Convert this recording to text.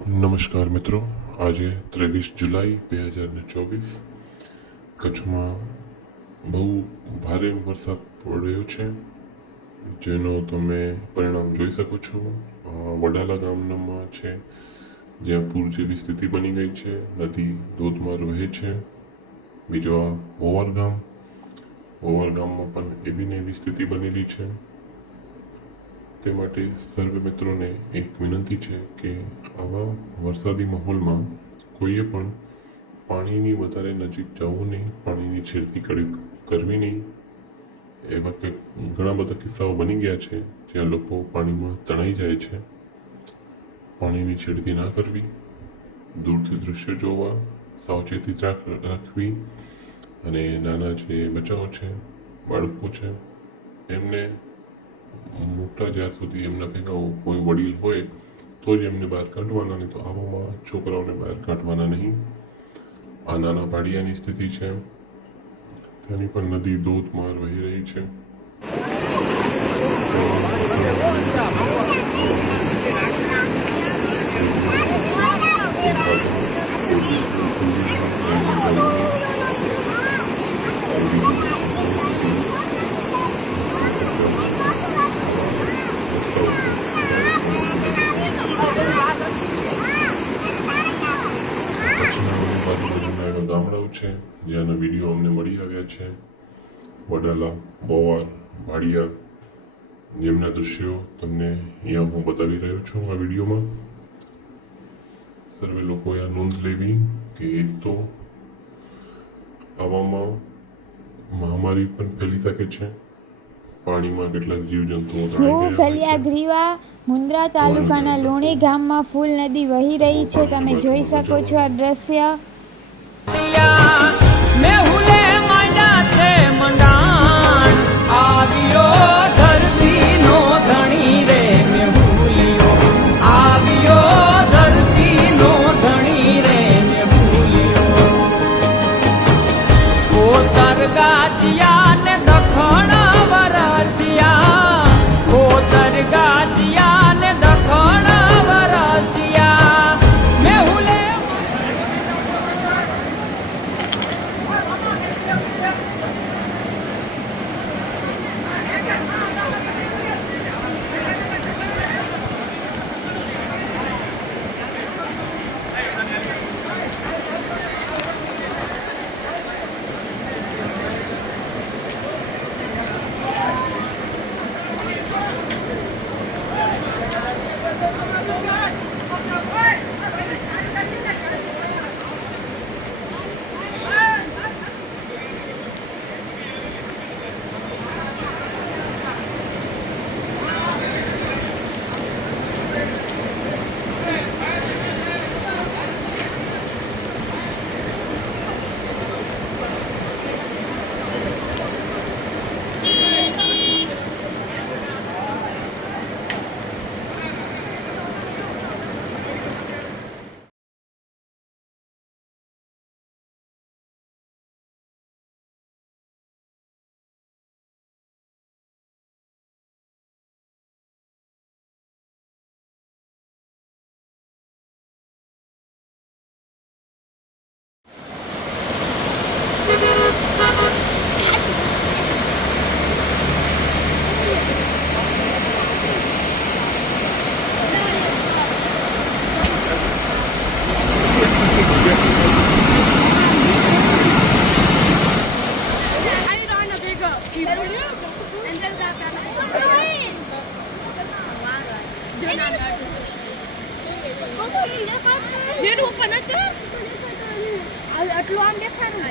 નમસ્કાર મિત્રો, આજે 23 જુલાઈ 2024 કચ્છમાં બહુ ભારે વરસાદ પડ્યો છે, જેનો તમે પરિણામ જોઈ શકો છો. વડાલા ગામમાં છે, જ્યાં પૂર જેવી સ્થિતિ બની ગઈ છે, નદી ધોધમાર વહે છે. બીજો આ ઓવર ગામમાં પણ એવી ને એવી સ્થિતિ બનેલી છે. તે માટે સર્વે મિત્રોને એક વિનંતી છે કે આવા વરસાદી માહોલમાં કોઈએ પણ પાણીની વધારે નજીક જવું નહીં, પાણીની છેડતી કરવી નહીં. એવા કંઈક ઘણા બધા કિસ્સાઓ બની ગયા છે જ્યાં લોકો પાણીમાં તણાઈ જાય છે. પાણીની છેડતી ના કરવી, દૂરથી દૃશ્ય જોવા, સાવચેતી રાખવી, અને નાના જે બચ્ચાઓ છે, બાળકો છે, એમને મોટા જ્યાર સુધી એમના ભેગા કોઈ વડીલ હોય તો જ એમને બહાર કાઢવાના, નહીં તો આવામાં છોકરાઓને બહાર કાઢવાના નહીં. આ નાના પાડિયાની સ્થિતિ છે, તેની પણ નદી ધોધમાર વહી રહી છે. ગામડાઓ છે જેના વિડીયો અમને મળી આવ્યા છે, વડાલા, બોવાર, ભાડિયા, જેમના દૃશ્યો તમને અહીંયા હું બતાવી રહ્યો છું આ વિડીયોમાં. સર્વે લોકોએ આ નોંધ લેવી કે એક તો આવામાં મહામારી પણ ફેલી શકે છે. પાણીમાં કેટલાક જીવજંતુઓ હું ભલિયા ગ્રીવા મુન્દ્રા તાલુકાના લુણી ગામમાં ફૂલ નદી વહી રહી છે. તમે જોઈ શકો છો આ દ્રશ્ય. આટલું આમ દેખાડું